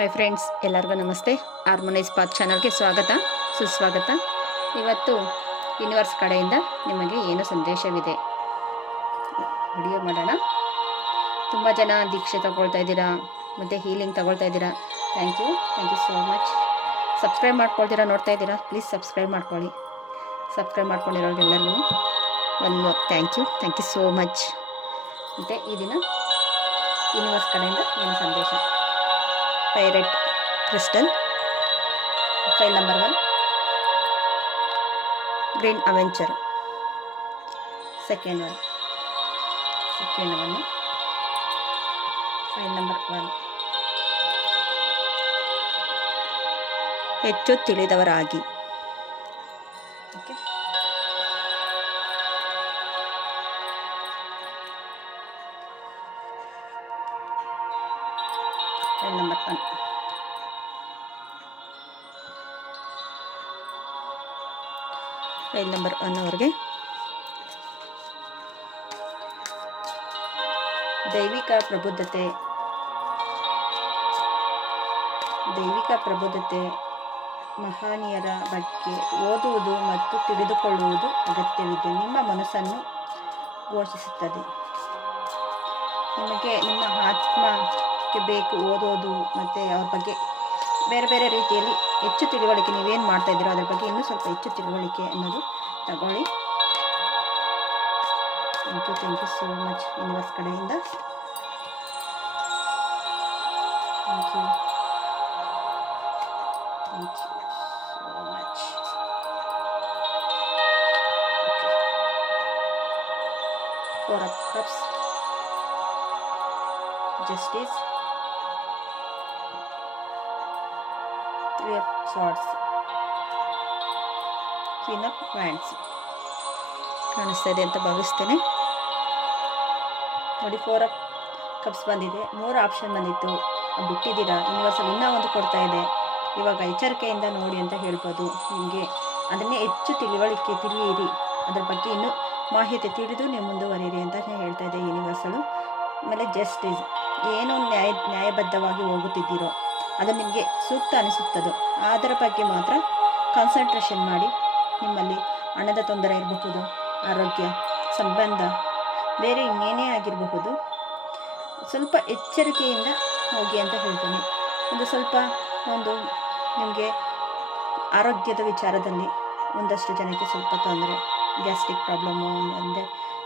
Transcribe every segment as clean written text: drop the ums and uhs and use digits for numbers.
Hi friends, ಎಲ್ಲರಿಗೂ ನಮಸ್ತೆ. Harmonise path ಚಾನಲ್ಗೆ ಸ್ವಾಗತ, ಸುಸ್ವಾಗತ. ಇವತ್ತು ಯೂನಿವರ್ಸ್ ಕಡೆಯಿಂದ ನಿಮಗೆ ಏನು ಸಂದೇಶವಿದೆ ವಿಡಿಯೋ ಮಾಡೋಣ. ತುಂಬ ಜನ ದೀಕ್ಷೆ ತಗೊಳ್ತಾ ಇದ್ದೀರಾ ಮತ್ತು ಹೀಲಿಂಗ್ ತಗೊಳ್ತಾ ಇದ್ದೀರಾ. Thank you so much. Subscribe ಮಾಡ್ಕೊಳ್ತೀರಾ, ನೋಡ್ತಾ ಇದ್ದೀರಾ, ಪ್ಲೀಸ್ ಸಬ್ಸ್ಕ್ರೈಬ್ ಮಾಡ್ಕೊಳ್ಳಿ. ಸಬ್ಸ್ಕ್ರೈಬ್ ಮಾಡ್ಕೊಂಡಿರೋರಿಗೆಲ್ಲರಿಗೂ ಒಂದು ಥ್ಯಾಂಕ್ ಯು ಸೋ ಮಚ್. ಮತ್ತು ಈ ದಿನ ಯೂನಿವರ್ಸ್ ಕಡೆಯಿಂದ ಏನು ಸಂದೇಶ. Pirate crystal, file number 1, green aventurine, second one, file number 1, ಹೆಚ್ಚು ತಿಳಿದವರಾಗಿ. Okay, file number 1. File number 1 ಅವರಿಗೆ ದೈವಿಕ ಪ್ರಬುದ್ಧತೆ, ಮಹನೀಯರ ಬಗ್ಗೆ ಓದುವುದು ಮತ್ತು ತಿಳಿದುಕೊಳ್ಳುವುದು ಅಗತ್ಯವಿದೆ. ನಿಮ್ಮ ಮನಸ್ಸನ್ನು ಘೋಷಿಸುತ್ತದೆ. ನಿಮಗೆ ನಿಮ್ಮ ಆತ್ಮಕ್ಕೆ ಬೇಕು ಓದೋದು ಮತ್ತು ಅವ್ರ ಬಗ್ಗೆ ಬೇರೆ ಬೇರೆ ರೀತಿಯಲ್ಲಿ ಹೆಚ್ಚು ತಿಳುವಳಿಕೆ. ನೀವೇನು ಮಾಡ್ತಾ ಇದ್ದೀರೋ ಅದ್ರ ಬಗ್ಗೆ ಇನ್ನೂ ಸ್ವಲ್ಪ ಹೆಚ್ಚು ತಿಳುವಳಿಕೆ ಅನ್ನೋದು ತಗೊಳ್ಳಿ. Thank you so much universe ಕಡೆಯಿಂದ. Thank you so much. Four of cups, justice, three of swords, queen of wands. ಕಾಣಿಸ್ತಾ ಇದೆ ಅಂತ ಭಾವಿಸ್ತೇನೆ. ನೋಡಿ, 4 ಆಫ್ ಕಪ್ಸ್ ಬಂದಿದೆ. 3 ಆಪ್ಷನ್ ಬಂದಿತ್ತು, ಬಿಟ್ಟಿದ್ದೀರಾ. ಯೂನಿವರ್ಸಲ್ಲಿ ಇನ್ನೂ ಒಂದು ಕೊಡ್ತಾ ಇದೆ. ಇವಾಗ ಎಚ್ಚರಿಕೆಯಿಂದ ನೋಡಿ ಅಂತ ಹೇಳ್ಬೋದು. ನಿಮಗೆ ಅದನ್ನೇ ಹೆಚ್ಚು ತಿಳಿಯಿರಿ, ಅದ್ರ ಬಗ್ಗೆ ಇನ್ನೂ ಮಾಹಿತಿ ತಿಳಿದು ನೀವು ಮುಂದುವರಿಯಿರಿ ಅಂತ ಹೇಳ್ತಾ ಇದೆ ಯೂನಿವರ್ಸಲು. ಆಮೇಲೆ ಜಸ್ಟಿಸ್, ಏನು ನ್ಯಾಯಬದ್ಧವಾಗಿ ಹೋಗುತ್ತಿದ್ದೀರೋ ಅದು ನಿಮಗೆ ಸೂಕ್ತ ಅನಿಸುತ್ತದೋ ಅದರ ಬಗ್ಗೆ ಮಾತ್ರ ಕಾನ್ಸಂಟ್ರೇಷನ್ ಮಾಡಿ. ನಿಮ್ಮಲ್ಲಿ ಹಣದ ತೊಂದರೆ ಇರಬಹುದು, ಆರೋಗ್ಯ, ಸಂಬಂಧ, ಬೇರೆ ಇನ್ನೇನೇ ಆಗಿರಬಹುದು, ಸ್ವಲ್ಪ ಎಚ್ಚರಿಕೆಯಿಂದ ಹೋಗಿ ಅಂತ ಹೇಳ್ತೀನಿ. ಒಂದು ನಿಮಗೆ ಆರೋಗ್ಯದ ವಿಚಾರದಲ್ಲಿ ಒಂದಷ್ಟು ಜನಕ್ಕೆ ಸ್ವಲ್ಪ ತೊಂದರೆ, ಗ್ಯಾಸ್ಟ್ರಿಕ್ ಪ್ರಾಬ್ಲಮ್ಮು, ಅಂದರೆ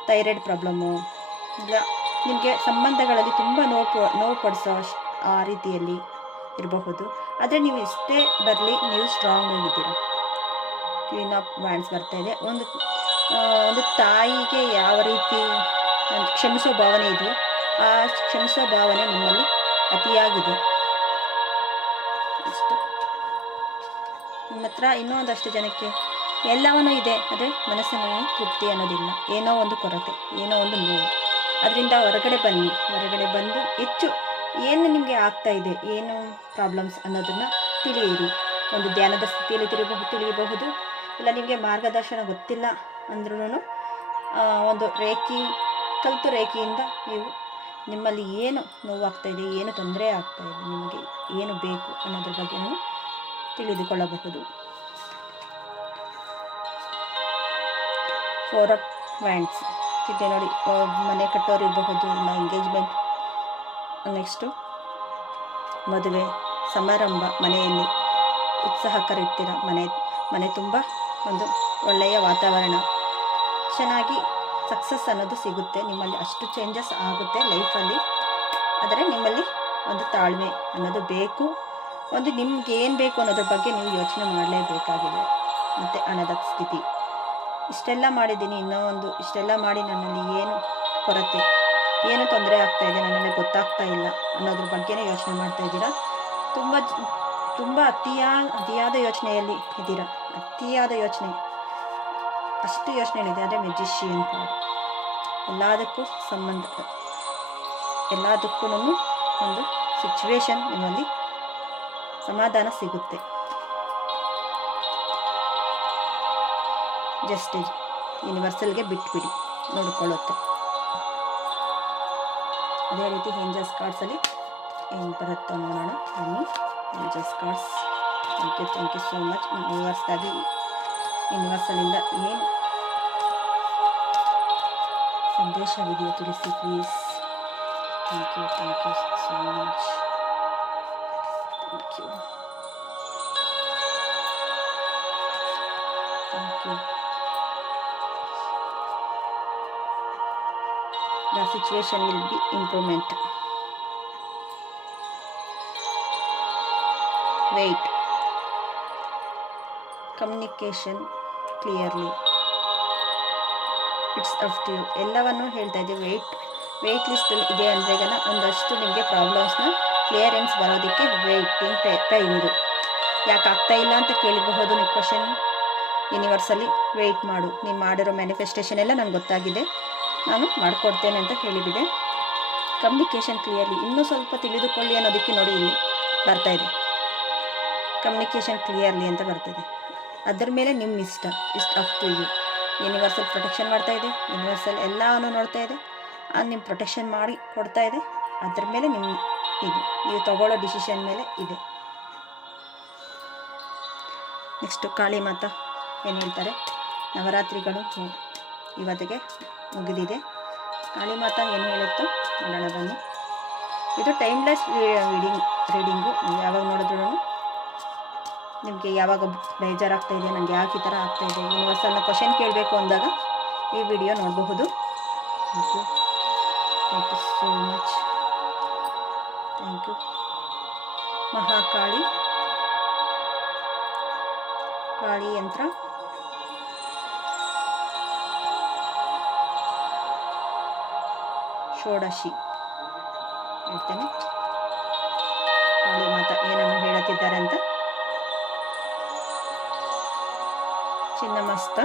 ಥೈರಾಯ್ಡ್ ಪ್ರಾಬ್ಲಮ್ಮು, ಇಲ್ಲ ನಿಮಗೆ ಸಂಬಂಧಗಳಲ್ಲಿ ತುಂಬ ನೋವು ಪಡಿಸೋ ಆ ರೀತಿಯಲ್ಲಿ ಇರಬಹುದು. ಆದರೆ ನೀವು ಎಷ್ಟೇ ಬರಲಿ, ನೀವು ಸ್ಟ್ರಾಂಗ್ ಆಗಿದ್ದೀರ. ಕ್ವೀನ್ ಆಫ್ ವ್ಯಾಂಡ್ಸ್ ಬರ್ತಾ ಇದೆ. ಒಂದು ತಾಯಿಗೆ ಯಾವ ರೀತಿ ಕ್ಷಮಿಸೋ ಭಾವನೆ ಇದೆಯೋ ಆ ಕ್ಷಮಿಸೋ ಭಾವನೆ ನಿಮ್ಮಲ್ಲಿ ಅತಿಯಾಗಿದೆ. ಇಷ್ಟು ನಿಮ್ಮ ಹತ್ರ ಇನ್ನೂ ಒಂದಷ್ಟು ಜನಕ್ಕೆ ಎಲ್ಲವನ್ನೂ ಇದೆ, ಆದರೆ ಮನಸ್ಸಿನಲ್ಲಿ ತೃಪ್ತಿ ಅನ್ನೋದಿಲ್ಲ. ಏನೋ ಒಂದು ಕೊರತೆ, ಏನೋ ಒಂದು ನೋವು. ಅದರಿಂದ ಹೊರಗಡೆ ಬಂದು ಹೆಚ್ಚು ಏನು ನಿಮಗೆ ಆಗ್ತಾ ಇದೆ, ಏನು ಪ್ರಾಬ್ಲಮ್ಸ್ ಅನ್ನೋದನ್ನು ತಿಳಿಯಿರಿ. ಒಂದು ಧ್ಯಾನದ ಸ್ಥಿತಿಯಲ್ಲಿ ತಿಳಿಯಬಹುದು. ಇಲ್ಲ ನಿಮಗೆ ಮಾರ್ಗದರ್ಶನ ಗೊತ್ತಿಲ್ಲ ಅಂದ್ರೂ ಒಂದು ಕಲಿತು ರೇಖೆಯಿಂದ ನೀವು ನಿಮ್ಮಲ್ಲಿ ಏನು ನೋವಾಗ್ತಾ ಇದೆ, ಏನು ತೊಂದರೆ ಆಗ್ತಾ ಇದೆ, ನಿಮಗೆ ಏನು ಬೇಕು ಅನ್ನೋದ್ರ ಬಗ್ಗೆ ನೀವು ತಿಳಿದುಕೊಳ್ಳಬಹುದು. 4 ಆಫ್ ವ್ಯಾಂಡ್ಸ್ ಇದೆ ನೋಡಿ. ಮನೆ ಕಟ್ಟೋರು ಇರಬಹುದು, ಇಲ್ಲ ಎಂಗೇಜ್ಮೆಂಟ್, ನೆಕ್ಸ್ಟು ಮದುವೆ ಸಮಾರಂಭ, ಮನೆಯಲ್ಲಿ ಉತ್ಸಾಹಕರಿರ್ತೀರ. ಮನೆ ತುಂಬ ಒಂದು ಒಳ್ಳೆಯ ವಾತಾವರಣ, ಚೆನ್ನಾಗಿ ಸಕ್ಸಸ್ ಅನ್ನೋದು ಸಿಗುತ್ತೆ. ನಿಮ್ಮಲ್ಲಿ ಅಷ್ಟು ಚೇಂಜಸ್ ಆಗುತ್ತೆ ಲೈಫಲ್ಲಿ. ಆದರೆ ನಿಮ್ಮಲ್ಲಿ ಒಂದು ತಾಳ್ಮೆ ಅನ್ನೋದು ಬೇಕು. ಒಂದು ನಿಮ್ಗೆ ಏನು ಬೇಕು ಅನ್ನೋದ್ರ ಬಗ್ಗೆ ನೀವು ಯೋಚನೆ ಮಾಡಲೇಬೇಕಾಗಿದೆ. ಮತ್ತು ಹಣದ ಸ್ಥಿತಿ, ಇಷ್ಟೆಲ್ಲ ಮಾಡಿದ್ದೀನಿ, ಇಷ್ಟೆಲ್ಲ ಮಾಡಿ ನನ್ನಲ್ಲಿ ಏನು ಕೊರತೆ, ಏನು ತೊಂದರೆ ಆಗ್ತಾ ಇದೆ, ನನ್ನಲ್ಲಿ ಗೊತ್ತಾಗ್ತಾ ಇಲ್ಲ ಅನ್ನೋದ್ರ ಬಗ್ಗೆನೇ ಯೋಚನೆ ಮಾಡ್ತಾ ಇದ್ದೀರಾ. ತುಂಬ ಅತಿಯಾದ ಯೋಚನೆಯಲ್ಲಿ ಇದ್ದೀರಾ. ಅತಿಯಾದ ಯೋಚನೆ, ಅಷ್ಟು ಯೋಚನೆಗಳಿದೆ. ಆದರೆ ಮೆಜಿಷಿಯನ್ ಕಾರ್ಡ್, ಎಲ್ಲದಕ್ಕೂ ಒಂದು ಸಿಚುವೇಶನ್, ನಿಮ್ಮಲ್ಲಿ ಸಮಾಧಾನ ಸಿಗುತ್ತೆ. ಜಸ್ಟಿಸ್, ಯೂನಿವರ್ಸಲ್ಗೆ ಬಿಟ್ಬಿಡಿ, ನೋಡಿಕೊಳ್ಳುತ್ತೆ. ಅದೇ ರೀತಿ ಏಂಜಲ್ಸ್ ಕಾರ್ಡ್ಸಲ್ಲಿ ಏನು ಬರುತ್ತೋ ನೋಡೋಣ. ಬನ್ನಿ just cards. Thank you so much. ಯೂನಿವರ್ಸ್ದಾಗಿ ಯೂನಿವರ್ಸಲ್ಲಿಂದ ಏನು ಸಂದೇಶವಿದೆಯೋ ತಿಳಿಸಿ please. Thank you so much. Thank you. The situation will be improvement. Wait. Communication clearly. It's up to you. ಎಲ್ಲವನ್ನು ಹೇಳ್ತಾ ಇದ್ದೀವಿ. ವೆಯ್ಟ್ ಲಿಸ್ಟಲ್ಲಿ ಇದೆ ಅಂದರೆ ಒಂದಷ್ಟು ನಿಮಗೆ ಪ್ರಾಬ್ಲಮ್ಸ್ನ ಕ್ಲಿಯರೆನ್ಸ್ ಬರೋದಕ್ಕೆ ವೆಯ್ಟಿಂಗ್ ಟೈಮ್ ಇದು. ಯಾಕೆ ಆಗ್ತಾ ಇಲ್ಲ ಅಂತ ಕೇಳಿರಬಹುದು ನೀವು ಕ್ವಶನ್. ಯೂನಿವರ್ಸಲ್ಲಿ ವೆಯ್ಟ್ ಮಾಡು, ನೀವು ಮಾಡಿರೋ ಮ್ಯಾನಿಫೆಸ್ಟೇಷನ್ ಎಲ್ಲ ನಂಗೆ ಗೊತ್ತಾಗಿದೆ, ನಾನು ಮಾಡಿಕೊಡ್ತೇನೆ ಅಂತ ಹೇಳಿಬಿದೆ. ಕಮ್ಯುನಿಕೇಷನ್ ಕ್ಲಿಯರ್ಲಿ, ಇನ್ನೂ ಸ್ವಲ್ಪ ತಿಳಿದುಕೊಳ್ಳಿ ಅನ್ನೋದಕ್ಕೆ ನೋಡಿ ಇಲ್ಲಿ ಬರ್ತಾಯಿದೆ. ಕಮ್ಯುನಿಕೇಷನ್ ಕ್ಲಿಯರ್ಲಿ ಅಂತ ಬರ್ತಾಯಿದೆ. ಅದರ ಮೇಲೆ ನಿಮ್ಮ ಇಷ್ಟ. Up to you. Universal protection ಮಾಡ್ತಾಯಿದೆ. ಯೂನಿವರ್ಸಲ್ ಎಲ್ಲವನ್ನು ನೋಡ್ತಾ ಇದೆ. ಅದು ನಿಮ್ಮ ಪ್ರೊಟೆಕ್ಷನ್ ಮಾಡಿ ಕೊಡ್ತಾ ಇದೆ. ಅದ್ರ ಮೇಲೆ ನಿಮ್ಮ ಇದು ನೀವು ತಗೊಳ್ಳೋ ಡಿಸಿಷನ್ ಮೇಲೆ ಇದೆ. ನೆಕ್ಸ್ಟು ಕಾಳಿ ಮಾತಾ ಏನು ಹೇಳ್ತಾರೆ. ನವರಾತ್ರಿಗಳು ಇವತ್ತಿಗೆ ಮುಗಿದಿದೆ. ಕಾಳಿ ಮಾತಾ ಏನು ಹೇಳುತ್ತೋ ನೋಡೋಣ ಬನ್ನಿ. ಇದು ಟೈಮ್ಲೆಸ್ ರೀಡಿಂಗು. ನೀವು ಯಾವಾಗ ನೋಡಿದ್ರು ನಿಮಗೆ ಯಾವಾಗ ಬೇಜಾರಾಗ್ತಾಯಿದೆ, ನನಗೆ ಯಾಕೆ ಈ ಥರ ಆಗ್ತಾಯಿದೆ, ಯೂನಿವರ್ಸಲ್ನ ಕ್ವಶನ್ ಕೇಳಬೇಕು ಅಂದಾಗ ಈ ವಿಡಿಯೋ ನೋಡಬಹುದು. Thank you so much. Thank you. Mahakali, Kali ಯಂತ್ರ, ಷೋಡಶಿ ಹೇಳ್ತೇನೆ. ಕಾಳಿ ಮಾತಾ ಏನನ್ನು ಹೇಳುತ್ತಿದ್ದಾರೆ ಅಂತ. ಚಿನ್ನಮಸ್ತ,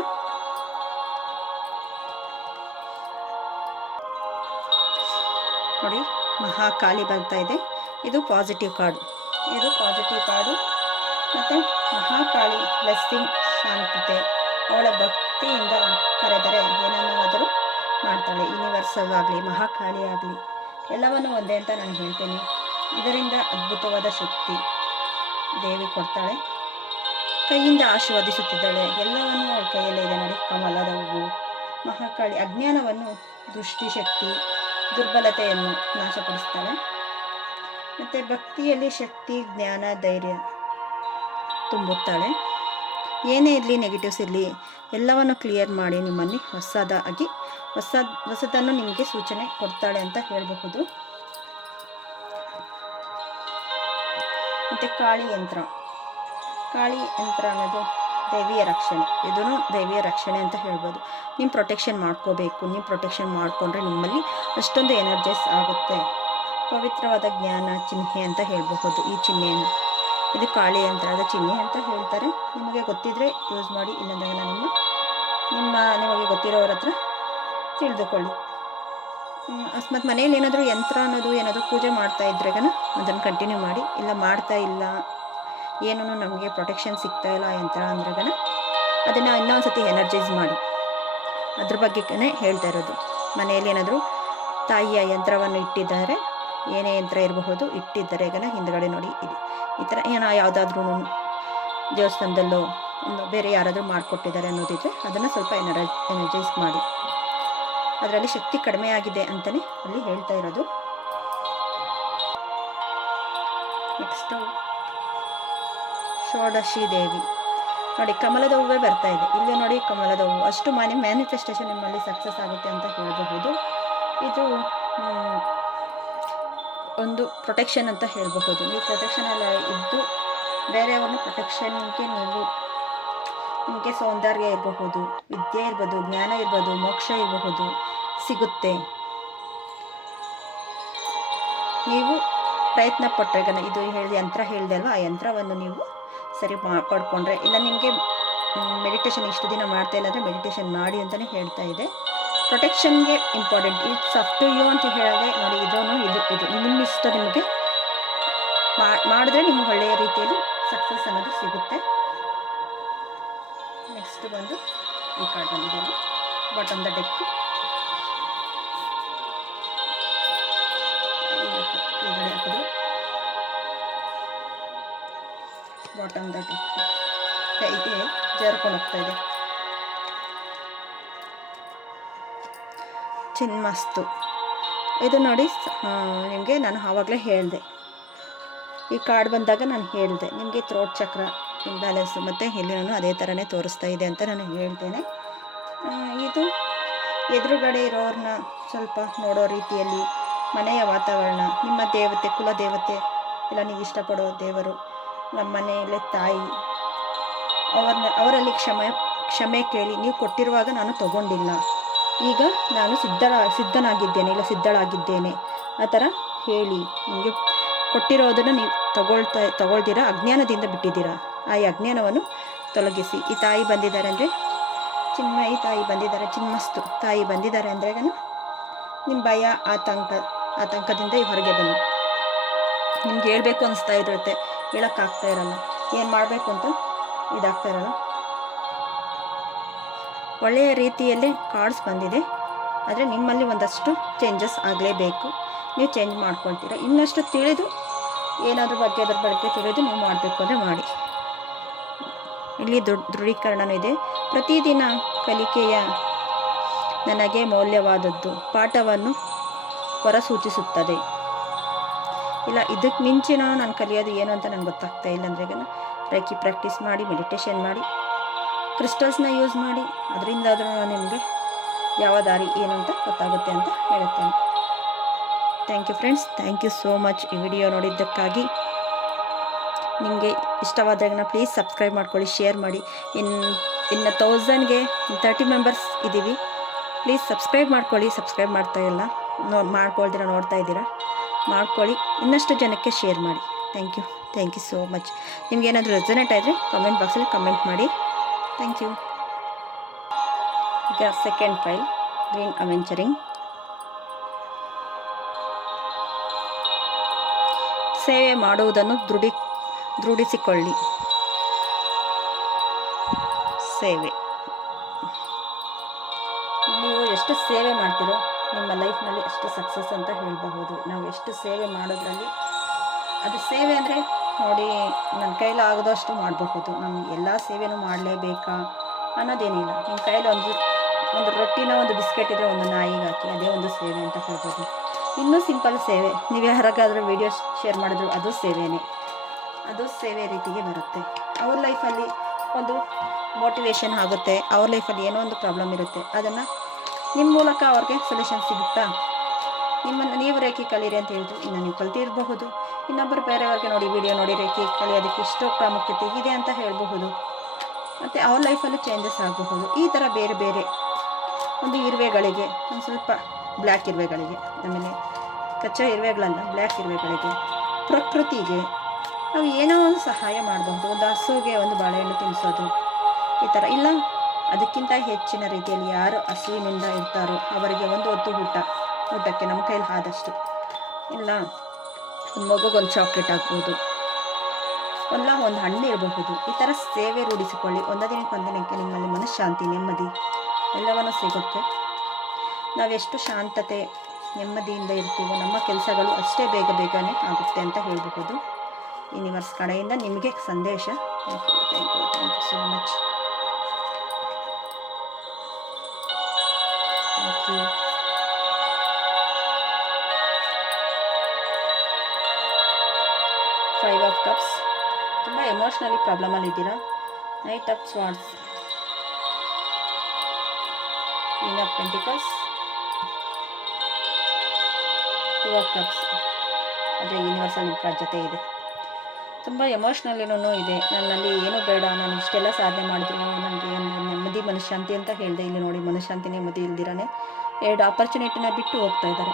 ನೋಡಿ ಮಹಾಕಾಳಿ ಬರ್ತಾ ಇದೆ. ಇದು ಪಾಸಿಟಿವ್ ಕಾರ್ಡು. ಮತ್ತು ಮಹಾಕಾಳಿ ಬ್ಲೆಸ್ಸಿಂಗ್, ಶಾಂತತೆ. ಅವಳ ಭಕ್ತಿಯಿಂದ ಕರೆದರೆ ಏನನ್ನಾದರೂ ಮಾಡ್ತಾಳೆ. ಯೂನಿವರ್ಸಲ್ ಆಗಲಿ ಮಹಾಕಾಳಿ ಆಗಲಿ ಎಲ್ಲವನ್ನೂ ಒಂದೇ ಅಂತ ನಾನು ಹೇಳ್ತೇನೆ. ಇದರಿಂದ ಅದ್ಭುತವಾದ ಶಕ್ತಿ ದೇವಿ ಕೊಡ್ತಾಳೆ. ಕೈಯಿಂದ ಆಶೀರ್ವದಿಸುತ್ತಿದ್ದಾಳೆ. ಎಲ್ಲವನ್ನೂ ಅವಳ ಕೈಯಲ್ಲೇ ಇದೆ ನೋಡಿ. ಕಮಲದ ಹೂವು. ಮಹಾಕಾಳಿ ಅಜ್ಞಾನವನ್ನು, ದೃಷ್ಟಿಶಕ್ತಿ, ದುರ್ಬಲತೆಯನ್ನು ನಾಶಪಡಿಸ್ತಾಳೆ. ಮತ್ತು ಭಕ್ತಿಯಲ್ಲಿ ಶಕ್ತಿ, ಜ್ಞಾನ, ಧೈರ್ಯ ತುಂಬುತ್ತಾಳೆ. ಏನೇ ಇರಲಿ, ನೆಗೆಟಿವ್ಸ್ ಇರಲಿ, ಎಲ್ಲವನ್ನು ಕ್ಲಿಯರ್ ಮಾಡಿ ನಿಮ್ಮನ್ನು ಹೊಸದನ್ನು ನಿಮಗೆ ಸೂಚನೆ ಕೊಡ್ತಾಳೆ ಅಂತ ಹೇಳಬಹುದು. ಮತ್ತು ಕಾಳಿ ಯಂತ್ರ ಅನ್ನೋದು ದೇವಿಯ ರಕ್ಷಣೆ. ಇದೂ ದೇವಿಯ ರಕ್ಷಣೆ ಅಂತ ಹೇಳ್ಬೋದು. ನಿಮ್ಮ ಪ್ರೊಟೆಕ್ಷನ್ ಮಾಡ್ಕೋಬೇಕು. ನೀವು ಪ್ರೊಟೆಕ್ಷನ್ ಮಾಡಿಕೊಂಡ್ರೆ ನಿಮ್ಮಲ್ಲಿ ಅಷ್ಟೊಂದು ಎನರ್ಜೈಸ್ ಆಗುತ್ತೆ. ಪವಿತ್ರವಾದ ಜ್ಞಾನ ಚಿಹ್ನೆ ಅಂತ ಹೇಳಬಹುದು ಈ ಚಿಹ್ನೆಯನ್ನು. ಇದು ಕಾಳಿ ಯಂತ್ರದ ಚಿಹ್ನೆ ಅಂತ ಹೇಳ್ತಾರೆ. ನಿಮಗೆ ಗೊತ್ತಿದ್ದರೆ ಯೂಸ್ ಮಾಡಿ, ಇಲ್ಲಾಂದರೆ ನಿಮಗೆ ಗೊತ್ತಿರೋರ ಹತ್ರ ತಿಳಿದುಕೊಳ್ಳಿ. ಅಕಸ್ಮಾತ್ ಮನೇಲಿ ಏನಾದರೂ ಪೂಜೆ ಮಾಡ್ತಾ ಇದ್ರೆ ಅದನ್ನು ಕಂಟಿನ್ಯೂ ಮಾಡಿ. ಇಲ್ಲ ಮಾಡ್ತಾ ಇಲ್ಲ, ಏನೂ ನಮಗೆ ಪ್ರೊಟೆಕ್ಷನ್ ಸಿಗ್ತಾ ಇಲ್ಲ ಯಂತ್ರ ಅಂದ್ರೆ ಅದನ್ನು ಇನ್ನೊಂದು ಸತಿ ಎನರ್ಜೈಸ್ ಮಾಡಿ. ಅದ್ರ ಬಗ್ಗೆನೇ ಹೇಳ್ತಾ ಇರೋದು. ಮನೆಯಲ್ಲಿ ಏನಾದರೂ ತಾಯಿಯ ಯಂತ್ರವನ್ನು ಇಟ್ಟಿದ್ದಾರೆ, ಏನೇ ಯಂತ್ರ ಇರಬಹುದು ಇಟ್ಟಿದ್ದಾರೆ ಹಿಂದ್ಗಡೆ ನೋಡಿ. ಈ ಥರ ಯಾವುದಾದ್ರೂ ದೇವಸ್ಥಾನದಲ್ಲೋ ಬೇರೆ ಯಾರಾದರೂ ಮಾಡಿಕೊಟ್ಟಿದ್ದಾರೆ ಅನ್ನೋದಿದ್ರೆ ಅದನ್ನು ಸ್ವಲ್ಪ ಎನರ್ಜೈಸ್ ಮಾಡಿ. ಅದರಲ್ಲಿ ಶಕ್ತಿ ಕಡಿಮೆ ಆಗಿದೆ ಅಂತಲೇ ಅಲ್ಲಿ ಹೇಳ್ತಾ ಇರೋದು. ನೆಕ್ಸ್ಟು ಷೋಡಶಿ ದೇವಿ ನೋಡಿ. ಕಮಲದ ಹೂವೇ ಬರ್ತಾ ಇದೆ ಇಲ್ಲಿ ನೋಡಿ. ಕಮಲದ ಹೂವು ಅಷ್ಟು ಮ್ಯಾನಿಫೆಸ್ಟೇಷನ್ ನಿಮ್ಮಲ್ಲಿ ಸಕ್ಸಸ್ ಆಗುತ್ತೆ ಅಂತ ಹೇಳಬಹುದು. ಇದು ಒಂದು ಪ್ರೊಟೆಕ್ಷನ್ ಅಂತ ಹೇಳಬಹುದು. ನೀವು ಪ್ರೊಟೆಕ್ಷನಲ್ಲಿ ಇದ್ದು ಬೇರೆಯವ್ರನ್ನ ಪ್ರೊಟೆಕ್ಷನ್ಗೆ ನಿಮಗೆ ಸೌಂದರ್ಯ ಇರಬಹುದು, ವಿದ್ಯೆ ಇರ್ಬೋದು, ಜ್ಞಾನ ಇರ್ಬೋದು, ಮೋಕ್ಷ ಇರಬಹುದು, ಸಿಗುತ್ತೆ. ನೀವು ಪ್ರಯತ್ನ ಪಟ್ಟರೆ ಇದು ಯಂತ್ರ ಹೇಳಿದೆ ಅಲ್ವಾ, ಆ ಯಂತ್ರವನ್ನು ನೀವು ಸರಿ ಪಡ್ಕೊಂಡ್ರೆ, ಇಲ್ಲ ನಿಮಗೆ ಮೆಡಿಟೇಷನ್ ಇಷ್ಟು ದಿನ ಮಾಡ್ತಾ ಇಲ್ಲ ಅಂದರೆ ಮೆಡಿಟೇಷನ್ ಮಾಡಿ ಅಂತಲೇ ಹೇಳ್ತಾ ಇದೆ. ಪ್ರೊಟೆಕ್ಷನ್ಗೆ important. It's up to you ಅಂತ ಹೇಳಿದೆ ನೋಡಿ. ಇದು ನಿಮ್ಮ ಇಷ್ಟ. ನಿಮಗೆ ಮಾಡಿದ್ರೆ ನಿಮಗೆ ಒಳ್ಳೆಯ ರೀತಿಯಲ್ಲಿ ಸಕ್ಸಸ್ ಅನ್ನೋದು ಸಿಗುತ್ತೆ. ನೆಕ್ಸ್ಟ್ ಬಂದು ಈ ಕಾರ್ಡ್ ಬಂದಿದೆ ಬಾಟಮ್ ದ ಡೆಕ್. ಕೆಳಗಡೆ ಹಾಕಿದ್ರು ಬಾಟಮ್ ದಟ್ ಕೈಗೆ ಜಾರ್ಕೊಂಡು ಹೋಗ್ತಾ ಇದೆ. ಚಿನ್ಮಸ್ತು ಇದು ನೋಡಿ. ನಿಮಗೆ ನಾನು ಆವಾಗಲೇ ಹೇಳಿದೆ, ಈ ಕಾರ್ಡ್ ಬಂದಾಗ ನಾನು ಹೇಳಿದೆ ನಿಮಗೆ ಥ್ರೋಟ್ ಚಕ್ರ ಇಂಬ್ಯಾಲೆನ್ಸ್ ಮತ್ತು ಇಲ್ಲಿನೂ ಅದೇ ಥರನೇ ತೋರಿಸ್ತಾ ಇದೆ ಅಂತ ನಾನು ಹೇಳ್ತೇನೆ. ಇದು ಎದುರುಗಡೆ ಇರೋರನ್ನ ಸ್ವಲ್ಪ ನೋಡೋ ರೀತಿಯಲ್ಲಿ ಮನೆಯ ವಾತಾವರಣ, ನಿಮ್ಮ ದೇವತೆ, ಕುಲದೇವತೆ ಇಲ್ಲ ನೀವು ಇಷ್ಟಪಡೋ ದೇವರು, ನಮ್ಮ ಮನೆಯಲ್ಲೇ ತಾಯಿ, ಅವರಲ್ಲಿ ಕ್ಷಮೆ ಕೇಳಿ. ನೀವು ಕೊಟ್ಟಿರುವಾಗ ನಾನು ತಗೊಂಡಿಲ್ಲ, ಈಗ ನಾನು ಸಿದ್ಧನಾಗಿದ್ದೇನೆ ಇಲ್ಲ ಸಿದ್ಧಳಾಗಿದ್ದೇನೆ ಆ ಥರ ಹೇಳಿ. ನಿಮಗೆ ಕೊಟ್ಟಿರೋದನ್ನು ನೀವು ತಗೊಳ್ದಿರ ಅಜ್ಞಾನದಿಂದ ಬಿಟ್ಟಿದ್ದೀರಾ. ಆ ಅಜ್ಞಾನವನ್ನು ತೊಲಗಿಸಿ. ಈ ತಾಯಿ ಬಂದಿದ್ದಾರೆ ಅಂದರೆ ಚಿನ್ಮಯಿ ತಾಯಿ ಬಂದಿದ್ದಾರೆ, ಚಿನ್ಮಸ್ತು ತಾಯಿ ಬಂದಿದ್ದಾರೆ ಅಂದರೆ ನಿಮ್ಮ ಭಯ ಆತಂಕದಿಂದ ಹೊರಗೆ ಬನ್ನಿ. ನಿಮ್ಗೆ ಹೇಳಬೇಕು ಅನಿಸ್ತಾ ಇರುತ್ತೆ, ಹೇಳೋಕ್ಕಾಗ್ತಾ ಇರಲ್ಲ, ಏನು ಮಾಡಬೇಕು ಅಂತ ಇದಾಗ್ತಾ ಇರಲ್ಲ. ಒಳ್ಳೆಯ ರೀತಿಯಲ್ಲಿ ಕಾರ್ಡ್ಸ್ ಬಂದಿದೆ, ಆದರೆ ನಿಮ್ಮಲ್ಲಿ ಒಂದಷ್ಟು ಚೇಂಜಸ್ ಆಗಲೇಬೇಕು. ನೀವು ಚೇಂಜ್ ಮಾಡ್ಕೊಳ್ತೀರ. ಇನ್ನಷ್ಟು ತಿಳಿದು ಏನಾದ್ರ ಬಗ್ಗೆ ತಿಳಿದು ನೀವು ಮಾಡಬೇಕು ಅಂದರೆ ಮಾಡಿ. ಇಲ್ಲಿ ದೃಢೀಕರಣವೂ ಇದೆ. ಪ್ರತಿದಿನ ಕಲಿಕೆಯ ನನಗೆ ಮೌಲ್ಯವಾದದ್ದು ಪಾಠವನ್ನು ಹೊರಸೂಚಿಸುತ್ತದೆ. ಇಲ್ಲ ಇದಕ್ಕೆ ಮಿಂಚಿನ ನಾನು ಕಲಿಯೋದು ಏನು ಅಂತ ನನಗೆ ಗೊತ್ತಾಗ್ತಾ ಇಲ್ಲ ಅಂದರೆ ರೇಖಿ ಪ್ರಾಕ್ಟೀಸ್ ಮಾಡಿ, ಮೆಡಿಟೇಷನ್ ಮಾಡಿ, ಕ್ರಿಸ್ಟಲ್ಸ್ನ ಯೂಸ್ ಮಾಡಿ, ಅದರಿಂದಾದರೂ ನಿಮಗೆ ಯಾವ ದಾರಿ ಏನು ಅಂತ ಗೊತ್ತಾಗುತ್ತೆ ಅಂತ ಹೇಳುತ್ತೇನೆ. Thank you friends, thank you so much ಈ ವಿಡಿಯೋ ನೋಡಿದ್ದಕ್ಕಾಗಿ. ನಿಮಗೆ ಇಷ್ಟವಾದಾಗ ಪ್ಲೀಸ್ ಸಬ್ಸ್ಕ್ರೈಬ್ ಮಾಡ್ಕೊಳ್ಳಿ, ಶೇರ್ ಮಾಡಿ. ಇನ್ನು 1000ಗೆ 30 ಮೆಂಬರ್ಸ್ ಇದ್ದೀವಿ. ಪ್ಲೀಸ್ ಸಬ್ಸ್ಕ್ರೈಬ್ ಮಾಡ್ಕೊಳ್ಳಿ. ಸಬ್ಸ್ಕ್ರೈಬ್ ಮಾಡ್ತಾ ಇಲ್ಲ, ಮಾಡ್ಕೊಳ್ತೀರ, ನೋಡ್ತಾ ಇದ್ದೀರಾ, ಮಾಡ್ಕೊಳ್ಳಿ. ಇನ್ನಷ್ಟು ಜನಕ್ಕೆ ಶೇರ್ ಮಾಡಿ. Thank you so much. ನಿಮ್ಗೆ ಏನಾದರೂ ರೆಸನೇಟ್ ಆದರೆ ಕಾಮೆಂಟ್ ಬಾಕ್ಸಲ್ಲಿ ಕಮೆಂಟ್ ಮಾಡಿ. Thank you. ಈಗ ಸೆಕೆಂಡ್ ಫೈಲ್ ಗ್ರೀನ್ ಅವೆಂಚರಿಂಗ್. ಸೇವೆ ಮಾಡುವುದನ್ನು ದೃಢಿಸಿಕೊಳ್ಳಿ. ಸೇವೆ, ನೀವು ಎಷ್ಟು ಸೇವೆ ಮಾಡ್ತೀರೋ ನಿಮ್ಮ ಲೈಫ್ನಲ್ಲಿ ಅಷ್ಟು ಸಕ್ಸಸ್ ಅಂತ ಹೇಳಬಹುದು. ನಾವು ಎಷ್ಟು ಸೇವೆ ಮಾಡೋದ್ರಲ್ಲಿ, ಅದು ಸೇವೆ ಅಂದರೆ ನೋಡಿ, ನನ್ನ ಕೈಲಾಗದಷ್ಟು ಮಾಡಬಹುದು. ನಾನು ಎಲ್ಲ ಸೇವೆನೂ ಮಾಡಲೇಬೇಕಾ ಅನ್ನೋದೇನಿಲ್ಲ. ನಿಮ್ಮ ಕೈಯಲ್ಲಿ ಒಂದು ರೊಟ್ಟಿನ ಒಂದು ಬಿಸ್ಕೆಟ್ ಇದ್ದರೆ ಒಂದು ನಾಯಿಗೆ ಹಾಕಿ, ಅದೇ ಒಂದು ಸೇವೆ ಅಂತ ಹೇಳ್ಬೋದು. ಇನ್ನೂ ಸಿಂಪಲ್ ಸೇವೆ, ನೀವು ಯಾರಿಗಾದ್ರೂ ವೀಡಿಯೋ ಶೇರ್ ಮಾಡಿದ್ರು ಅದು ಸೇವೆನೇ, ಅದು ಸೇವೆ ರೀತಿಗೆ ಬರುತ್ತೆ. ಅವ್ರ ಲೈಫಲ್ಲಿ ಒಂದು ಮೋಟಿವೇಶನ್ ಆಗುತ್ತೆ, ಅವ್ರ ಲೈಫಲ್ಲಿ ಏನೋ ಒಂದು ಪ್ರಾಬ್ಲಮ್ ಇರುತ್ತೆ, ಅದನ್ನು ನಿಮ್ಮ ಮೂಲಕ ಅವ್ರಿಗೆ ಸೊಲ್ಯೂಷನ್ ಸಿಗುತ್ತಾ. ನೀವು ರೇಖೆ ಕಲೀರಿ ಅಂತ ಹೇಳಿದ್ರು, ಇನ್ನು ನೀವು ಕಲ್ತಿರಬಹುದು. ಇನ್ನೊಬ್ಬರು ಬೇರೆಯವ್ರಿಗೆ ನೋಡಿ ವಿಡಿಯೋ ನೋಡಿ ರೇಖೆ ಕಲಿಯೋದಕ್ಕೆ ಇಷ್ಟು ಪ್ರಾಮುಖ್ಯತೆ ಇದೆ ಅಂತ ಹೇಳಬಹುದು. ಮತ್ತು ಅವ್ರ ಲೈಫಲ್ಲೂ ಚೇಂಜಸ್ ಆಗಬಹುದು. ಈ ಥರ ಬೇರೆ ಬೇರೆ ಒಂದು ಇರುವೆಗಳಿಗೆ, ಒಂದು ಸ್ವಲ್ಪ ಬ್ಲ್ಯಾಕ್ ಇರುವೆಗಳಿಗೆ, ಆಮೇಲೆ ಕಚ್ಚಾ ಇರುವೆಗಳನ್ನ ಬ್ಲ್ಯಾಕ್ ಇರುವೆಗಳಿಗೆ, ಪ್ರಕೃತಿಗೆ ನಾವು ಏನೋ ಒಂದು ಸಹಾಯ ಮಾಡಬಹುದು. ಒಂದು ಹಸುಗೆ ಒಂದು ಬಾಳೆಹಣ್ಣು ತಿನ್ನಿಸೋದು, ಈ ಥರ. ಇಲ್ಲ ಅದಕ್ಕಿಂತ ಹೆಚ್ಚಿನ ರೀತಿಯಲ್ಲಿ ಯಾರು ಹಸುವಿನಿಂದ ಇರ್ತಾರೋ ಅವರಿಗೆ ಒಂದು ಹೊತ್ತು ಊಟಕ್ಕೆ ನಮ್ಮ ಕೈಲಿ ಆದಷ್ಟು, ಇಲ್ಲ ಒಂದು ಮಗುಗೊಂದು ಚಾಕ್ಲೇಟ್ ಆಗ್ಬೋದು, ಒಂದು ಹಣ್ಣು ಇರಬಹುದು. ಈ ಥರ ಸೇವೆ ರೂಢಿಸಿಕೊಳ್ಳಿ. ಒಂದಿನಕ್ಕೆ ನಿಮ್ಮಲ್ಲಿ ಮನಃಶಾಂತಿ, ನೆಮ್ಮದಿ ಎಲ್ಲವನ್ನೂ ಸಿಗುತ್ತೆ. ನಾವೆಷ್ಟು ಶಾಂತತೆ ನೆಮ್ಮದಿಯಿಂದ ಇರ್ತೀವೋ ನಮ್ಮ ಕೆಲಸಗಳು ಅಷ್ಟೇ ಬೇಗನೆ ಆಗುತ್ತೆ ಅಂತ ಹೇಳಬಹುದು. ಯೂನಿವರ್ಸ್ ಕಡೆಯಿಂದ ನಿಮಗೆ ಸಂದೇಶ. Thank you so much. Thank you. Five of cups, ತುಂಬ ಎಮೋಷ್ನಲಿ ಪ್ರಾಬ್ಲಮಲ್ಲಿ ಇದ್ದೀರಾ. Knight of swords, queen of pentacles, two of cups. ಆದರೆ ಯೂನಿವರ್ಸಲ್ ನಿಮ್ಮ ಜೊತೆ ಇದೆ. ತುಂಬ ಎಮೋಷ್ನಲಿನೂ ಇದೆ. ನನ್ನಲ್ಲಿ ಏನೂ ಬೇಡ, ನಾನು ಇಷ್ಟೆಲ್ಲ ಸಾಧನೆ ಮಾಡಿದ್ರು ನನಗೆ ನೆಮ್ಮದಿ ಮನಃಶಾಂತಿ ಅಂತ ಹೇಳಿದೆ. ಇಲ್ಲಿ ನೋಡಿ, ಮನಃಶಾಂತಿ ನೆಮ್ಮದಿ ಇಲ್ದಿರಾನೆ 2 ಆಪರ್ಚುನಿಟಿನ ಬಿಟ್ಟು ಹೋಗ್ತಾ ಇದ್ದಾರೆ.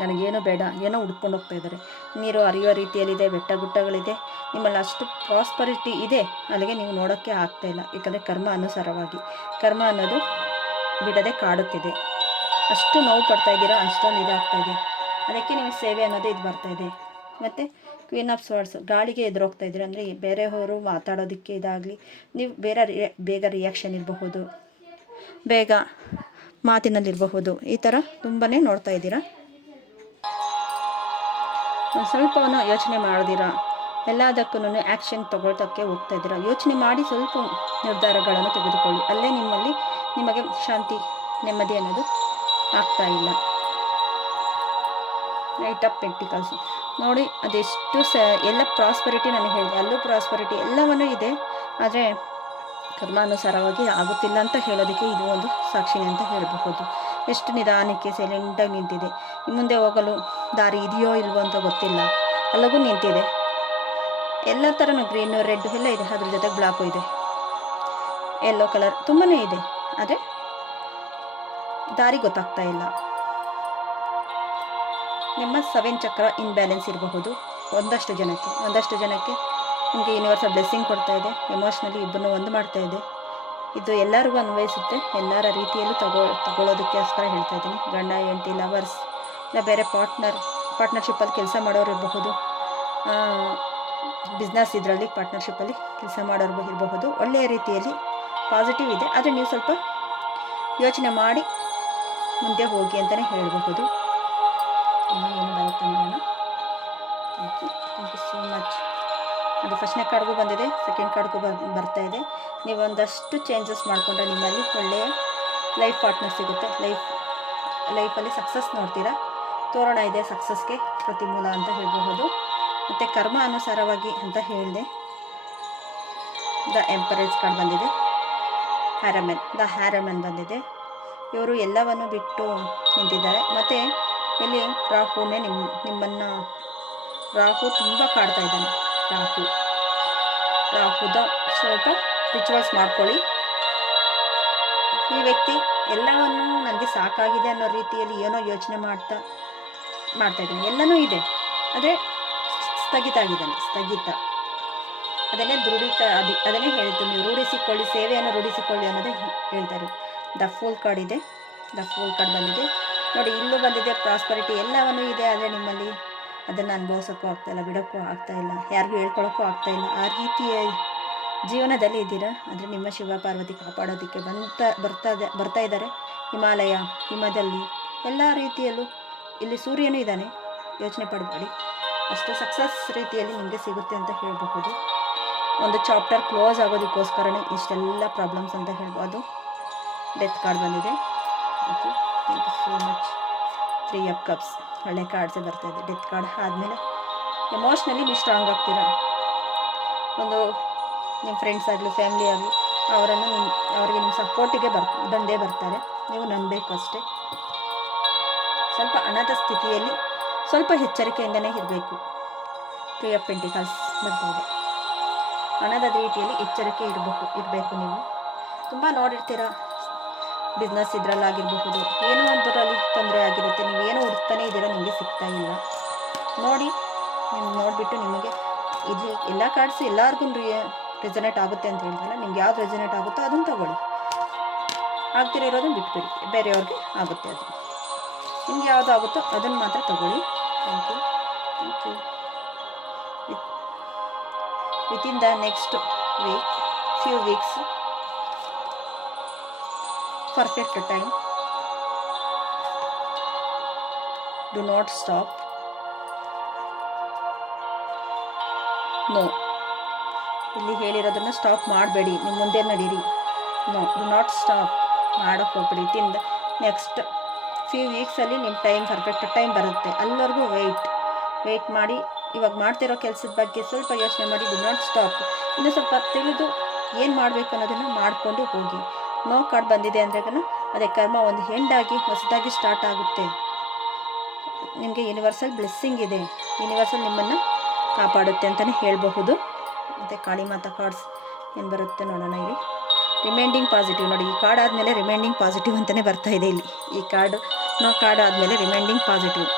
ನನಗೇನು ಬೇಡ, ಏನೋ ಹುಡ್ಕೊಂಡು ಹೋಗ್ತಾ ಇದ್ದಾರೆ. ನೀರು ಹರಿಯೋ ರೀತಿಯಲ್ಲಿದೆ, ಬೆಟ್ಟ ಗುಡ್ಡಗಳಿದೆ, ನಿಮ್ಮಲ್ಲಿ ಅಷ್ಟು ಪ್ರಾಸ್ಪರಿಟಿ ಇದೆ, ಅಲ್ಲಿಗೆ ನೀವು ನೋಡೋಕ್ಕೆ ಆಗ್ತಾಯಿಲ್ಲ. ಏಕೆಂದರೆ ಕರ್ಮ ಅನುಸಾರವಾಗಿ, ಕರ್ಮ ಅನ್ನೋದು ಬಿಡದೆ ಕಾಡುತ್ತಿದೆ. ಅಷ್ಟು ನೋವು ಪಡ್ತಾ ಇದ್ದೀರಾ, ಅಷ್ಟೊಂದು ಇದಾಗ್ತಾಯಿದೆ. ಅದಕ್ಕೆ ನಿಮಗೆ ಸೇವೆ ಅನ್ನೋದೇ ಇದು ಬರ್ತಾಯಿದೆ. ಮತ್ತು ಕ್ವೀನ್ ಆಫ್ ಸ್ವಾರ್ಡ್ಸ್, ಗಾಳಿಗೆ ಎದುರೋಗ್ತಾ ಇದ್ದೀರ ಅಂದರೆ ಬೇರೆಯವರು ಮಾತಾಡೋದಕ್ಕೆ ಇದಾಗಲಿ, ನೀವು ಬೇಗ ರಿಯಾಕ್ಷನ್ ಇರಬಹುದು, ಬೇಗ ಮಾತಿನಲ್ಲಿರಬಹುದು. ಈ ಥರ ತುಂಬಾ ನೋಡ್ತಾ ಇದ್ದೀರಾ. ಒಂದು ಸ್ವಲ್ಪವನ್ನು ಯೋಚನೆ ಮಾಡಿದಿರಾ, ಎಲ್ಲದಕ್ಕೂ ಆ್ಯಕ್ಷನ್ ತಗೊಳ್ತಕ್ಕೆ ಹೋಗ್ತಾ ಇದ್ದೀರಾ. ಯೋಚನೆ ಮಾಡಿ ಸ್ವಲ್ಪ ನಿರ್ಧಾರಗಳನ್ನು ತೆಗೆದುಕೊಳ್ಳಿ. ಅಲ್ಲೇ ನಿಮಗೆ ಶಾಂತಿ ನೆಮ್ಮದಿ ಅನ್ನೋದು ಆಗ್ತಾ ಇಲ್ಲ. ನೈಟ್ ಆಫ್ ಪೆಂಟಿಕಲ್ಸ್ ನೋಡಿ, ಅದೆಷ್ಟು ಎಲ್ಲ ಪ್ರಾಸ್ಪರಿಟಿ ನಾನು ಹೇಳಿದೆ, ಅಲ್ಲೂ ಪ್ರಾಸ್ಪರಿಟಿ ಎಲ್ಲವನ್ನೂ ಇದೆ. ಆದರೆ ಕರ್ಮಾನುಸಾರವಾಗಿ ಆಗುತ್ತಿಲ್ಲ ಅಂತ ಹೇಳೋದಕ್ಕೆ ಇದು ಒಂದು ಸಾಕ್ಷಿನೇ ಅಂತ ಹೇಳಬಹುದು. ಎಷ್ಟು ನಿಧಾನಕ್ಕೆ ಸೈಲೆಂಟಾಗಿ ನಿಂತಿದೆ. ಮುಂದೆ ಹೋಗಲು ದಾರಿ ಇದೆಯೋ ಇಲ್ವೋ ಅಂತ ಗೊತ್ತಿಲ್ಲ. ಅಲ್ಲಗೂ ನಿಂತಿದೆ. ಎಲ್ಲ ಥರನೂ ಗ್ರೀನು ರೆಡ್ ಎಲ್ಲ ಇದೆ. ಅದ್ರ ಜೊತೆಗೆ ಬ್ಲಾಕು ಇದೆ, ಯೆಲ್ಲೋ ಕಲರ್ ತುಂಬಾ ಇದೆ. ಆದರೆ ದಾರಿ ಗೊತ್ತಾಗ್ತಾ ಇಲ್ಲ. ನಿಮ್ಮ 7 ಚಕ್ರ ಇನ್ಬ್ಯಾಲೆನ್ಸ್ ಇರಬಹುದು ಒಂದಷ್ಟು ಜನಕ್ಕೆ. ನಿಮಗೆ ಯೂನಿವರ್ಸಲ್ ಬ್ಲೆಸ್ಸಿಂಗ್ ಕೊಡ್ತಾ ಇದೆ. ಎಮೋಷ್ನಲಿ ಇಬ್ಬರನ್ನು ಒಂದು ಮಾಡ್ತಾ ಇದೆ. ಇದು ಎಲ್ಲರಿಗೂ ಅನ್ವಯಿಸುತ್ತೆ. ಎಲ್ಲರ ರೀತಿಯಲ್ಲೂ ತಗೊಳ್ಳೋದಕ್ಕೋಸ್ಕರ ಹೇಳ್ತಾ ಇದ್ದೀನಿ. ಗಂಡ ಹೆಂಡತಿ ಲವರ್ಸ್, ಇಲ್ಲ ಬೇರೆ ಪಾರ್ಟ್ನರ್ಶಿಪ್ಪಲ್ಲಿ ಕೆಲಸ ಮಾಡೋರು ಇರಬಹುದು, ಬಿಸ್ನೆಸ್ ಇದರಲ್ಲಿ ಪಾರ್ಟ್ನರ್ಶಿಪ್ಪಲ್ಲಿ ಕೆಲಸ ಮಾಡೋರು ಇರಬಹುದು. ಒಳ್ಳೆಯ ರೀತಿಯಲ್ಲಿ ಪಾಸಿಟಿವ್ ಇದೆ. ಆದರೆ ನೀವು ಸ್ವಲ್ಪ ಯೋಚನೆ ಮಾಡಿ ಮುಂದೆ ಹೋಗಿ ಅಂತಲೇ ಹೇಳಬಹುದು. ಇನ್ನು ಏನು ಬರುತ್ತೆ ನೋಡೋಣ. Thank you so much. ಅದು ಫಸ್ಟ್ನೇ ಕಾರ್ಡ್ಗೂ ಬಂದಿದೆ, ಸೆಕೆಂಡ್ ಕಾರ್ಡ್ಗೂ ಬರ್ತಾ ಇದೆ. ನೀವು ಒಂದಷ್ಟು ಚೇಂಜಸ್ ಮಾಡಿಕೊಂಡ್ರೆ ನಿಮ್ಮಲ್ಲಿ ಒಳ್ಳೆಯ ಲೈಫ್ ಪಾರ್ಟ್ನರ್ ಸಿಗುತ್ತೆ. ಲೈಫಲ್ಲಿ ಸಕ್ಸಸ್ ನೋಡ್ತೀರಾ. ತೋರಣ ಇದೆ ಸಕ್ಸಸ್ಗೆ ಪ್ರತಿಮೂಲ ಅಂತ ಹೇಳಬಹುದು. ಮತ್ತು ಕರ್ಮ ಅನುಸಾರವಾಗಿ ಅಂತ ಹೇಳಿದೆ. ದ ಎಂಪರೆನ್ಸ್ ಕಾರ್ಡ್ ಬಂದಿದೆ. ದ ಹ್ಯಾರಮನ್ ಬಂದಿದೆ. ಇವರು ಎಲ್ಲವನ್ನು ಬಿಟ್ಟು ನಿಂತಿದ್ದಾರೆ. ಮತ್ತು ಇಲ್ಲಿ ರಾಹುನೇ ನಿಮ್ಮನ್ನು ರಾಹು ತುಂಬ ಕಾಡ್ತಾ ಇದ್ದಾನೆ. ರಾಹುದ ಸ್ವಲ್ಪ ರಿಚುವಲ್ಸ್ ಮಾಡ್ಕೊಳ್ಳಿ. ಈ ವ್ಯಕ್ತಿ ಎಲ್ಲವನ್ನು ನನಗೆ ಸಾಕಾಗಿದೆ ಅನ್ನೋ ರೀತಿಯಲ್ಲಿ ಏನೋ ಯೋಚನೆ ಮಾಡ್ತಾ ಇದ್ದಾನೆ. ಎಲ್ಲನೂ ಇದೆ, ಆದರೆ ಸ್ಥಗಿತ ಅದನ್ನೇ ಅದನ್ನೇ ಹೇಳಿದ್ದು, ನೀವು ರೂಢಿಸಿಕೊಳ್ಳಿ, ಸೇವೆಯನ್ನು ರೂಢಿಸಿಕೊಳ್ಳಿ ಅನ್ನೋದೇ ಹೇಳ್ತಾರೆ. ದ ಫೂಲ್ ಕಾರ್ಡ್ ಇದೆ. ದ ಫೂಲ್ ಕಾರ್ಡ್ ಬಂದಿದೆ ನೋಡಿ. ಇಲ್ಲೂ ಬಂದಿದೆ ಪ್ರಾಸ್ಪರಿಟಿ, ಎಲ್ಲವನ್ನೂ ಇದೆ. ಆದರೆ ನಿಮ್ಮಲ್ಲಿ ಅದನ್ನು ಅನುಭವಿಸೋಕ್ಕೂ ಆಗ್ತಾಯಿಲ್ಲ, ಬಿಡೋಕ್ಕೂ ಆಗ್ತಾಯಿಲ್ಲ, ಯಾರಿಗೂ ಹೇಳ್ಕೊಳ್ಳೋಕ್ಕೂ ಆಗ್ತಾಯಿಲ್ಲ. ಆ ರೀತಿಯ ಜೀವನದಲ್ಲಿ ಇದ್ದೀರಾ. ಆದರೆ ನಿಮ್ಮ ಶಿವ ಪಾರ್ವತಿ ಕಾಪಾಡೋದಕ್ಕೆ ಬರ್ತಾ ಇದ್ದಾರೆ. ಹಿಮದಲ್ಲಿ ಎಲ್ಲ ರೀತಿಯಲ್ಲೂ ಇಲ್ಲಿ ಸೂರ್ಯನೂ ಇದ್ದಾನೆ. ಯೋಚನೆ ಪಡಬೇಡಿ, ಅಷ್ಟು ಸಕ್ಸಸ್ ರೀತಿಯಲ್ಲಿ ನಿಮಗೆ ಸಿಗುತ್ತೆ ಅಂತ ಹೇಳಬಹುದು. ಒಂದು ಚಾಪ್ಟರ್ ಕ್ಲೋಸ್ ಆಗೋದಕ್ಕೋಸ್ಕರನೇ ಇಷ್ಟೆಲ್ಲ ಪ್ರಾಬ್ಲಮ್ಸ್ ಅಂತ ಹೇಳ್ಬೋದು. ಡೆತ್ ಕಾರ್ಡ್ ಬಂದಿದೆ. Okay, thank you so much. 3 of cups ಒಳ್ಳೆ ಕಾರ್ಡ್ಸೇ ಬರ್ತಾ ಇದೆ. ಡೆತ್ ಕಾರ್ಡ್ ಆದಮೇಲೆ ಎಮೋಷ್ನಲಿ ನೀವು ಸ್ಟ್ರಾಂಗ್ ಆಗ್ತೀರಾ. ಒಂದು ನಿಮ್ಮ ಫ್ರೆಂಡ್ಸ್ ಆಗಲಿ, ಫ್ಯಾಮಿಲಿ ಆಗಲಿ, ಅವರಿಗೆ ನಿಮ್ಮ ಸಪೋರ್ಟಿಗೆ ಬಂದೇ ಬರ್ತಾರೆ. ನೀವು ನಂಬಬೇಕು ಅಷ್ಟೇ. ಸ್ವಲ್ಪ ಹಣದ ಸ್ಥಿತಿಯಲ್ಲಿ ಸ್ವಲ್ಪ ಎಚ್ಚರಿಕೆಯಿಂದನೇ ಇರಬೇಕು. 3 ಆಫ್ ಪೆಂಟಿಕಲ್ಸ್ ಬರ್ತಾ ಇದೆ. ಹಣದ ರೀತಿಯಲ್ಲಿ ಎಚ್ಚರಿಕೆ ಇರಬೇಕು. ನೀವು ತುಂಬ ನೋಡಿರ್ತೀರ, ಬಿಸ್ನೆಸ್ ಇದರಲ್ಲಾಗಿರಬಹುದು, ಏನೋ ಒಂದರಲ್ಲಿ ತೊಂದರೆ ಆಗಿರುತ್ತೆ. ನೀವೇನೋ ಹುಡುಕ್ತಾನೆ ಇದ್ದೀರಾ, ನಿಮಗೆ ಸಿಗ್ತಾ ಇಲ್ಲ. ನೋಡಿಬಿಟ್ಟು ನಿಮಗೆ ಇದು ಎಲ್ಲ ಕಾರ್ಡ್ಸ್ ಎಲ್ಲರಿಗೂ ರೆಸನೇಟ್ ಆಗುತ್ತೆ ಅಂತ ಹೇಳ್ತಲ್ಲ. ನಿಮ್ಗೆ ಯಾವ್ದು ರೆಸನೇಟ್ ಆಗುತ್ತೋ ಅದನ್ನು ತೊಗೊಳ್ಳಿ. ಆಗ್ತಿರೋದನ್ನು ಬಿಟ್ಬಿಡಿ, ಬೇರೆಯವ್ರಿಗೆ ಆಗುತ್ತೆ. ಅದು ನಿಮ್ಗೆ ಯಾವುದು ಆಗುತ್ತೋ ಅದನ್ನು ಮಾತ್ರ ತೊಗೊಳ್ಳಿ. Thank you. Within the next few weeks perfect time. Do not stop. No, ಇಲ್ಲಿ ಹೇಳಿರೋದನ್ನು ಸ್ಟಾಪ್ ಮಾಡಬೇಡಿ, ನಿಮ್ಮ ಮುಂದೆ ನಡೀರಿ. ನೋ, ಡು ನಾಟ್ ಸ್ಟಾಪ್ ಮಾಡೋಕ್ಕೆ ಹೋಗ್ಬೇಡಿ. ವಿತಿನ್ ದ ನೆಕ್ಸ್ಟ್ ಫ್ಯೂ ವೀಕ್ಸಲ್ಲಿ ನಿಮ್ಮ ಪರ್ಫೆಕ್ಟ್ ಟೈಮ್ ಬರುತ್ತೆ. ಅಲ್ಲಿವರೆಗೂ ವೆಯ್ಟ್ ಮಾಡಿ. ಇವಾಗ ಮಾಡ್ತಿರೋ ಕೆಲಸದ ಬಗ್ಗೆ ಸ್ವಲ್ಪ ಯೋಚನೆ ಮಾಡಿ. Do not stop. ಇನ್ನೂ ಸ್ವಲ್ಪ ತಿಳಿದು ಏನು ಮಾಡಬೇಕು ಅನ್ನೋದನ್ನು ಮಾಡಿಕೊಂಡು ಹೋಗಿ. ನೋ ಕಾರ್ಡ್ ಬಂದಿದೆ ಅಂದ್ರೆ ಅದೇ ಕರ್ಮ ಒಂದು ಎಂಡಾಗಿ ಹೊಸದಾಗಿ ಸ್ಟಾರ್ಟ್ ಆಗುತ್ತೆ. ನಿಮಗೆ ಯೂನಿವರ್ಸಲ್ ಬ್ಲೆಸ್ಸಿಂಗ್ ಇದೆ. ಯೂನಿವರ್ಸಲ್ ನಿಮ್ಮನ್ನು ಕಾಪಾಡುತ್ತೆ ಅಂತಲೇ ಹೇಳಬಹುದು. ಮತ್ತು ಕಾಳಿ ಮಾತಾ ಕಾರ್ಡ್ಸ್ ಏನು ಬರುತ್ತೆ ನೋಡೋಣ. ಇಲ್ಲಿ ರಿಮೈಂಡಿಂಗ್ ಪಾಸಿಟಿವ್ ನೋಡಿ. ಈ ಕಾರ್ಡ್ ಆದಮೇಲೆ ರಿಮೈಂಡಿಂಗ್ ಪಾಸಿಟಿವ್ ಅಂತಲೇ ಬರ್ತಾ ಇದೆ ಇಲ್ಲಿ. ಈ ಕಾರ್ಡ್ ಆದಮೇಲೆ ರಿಮೈಂಡಿಂಗ್ ಪಾಸಿಟಿವ್.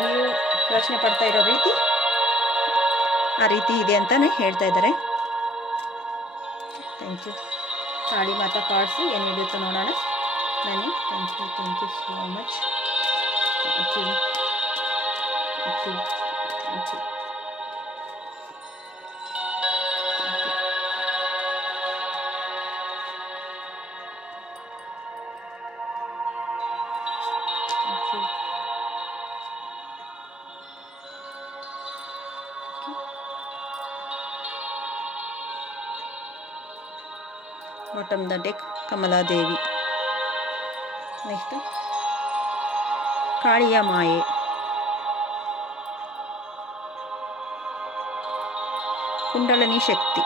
ನೀವು ಯೋಚನೆ ಪಡ್ತಾ ಇರೋ ರೀತಿ ಆ ರೀತಿ ಇದೆ ಅಂತಲೇ ಹೇಳ್ತಾ ಇದ್ದಾರೆ. Thank you. Kali Mata cards ಏನು ಹೇಳುತ್ತೋ ನೋಡೋಣ ಬನ್ನಿ. Thank you so much. Thank you. Bottom the deck Kamaladevi. Next ಕಾಳಿಯ ಮಾಯೆ, ಕುಂಡಲಿನಿ ಶಕ್ತಿ.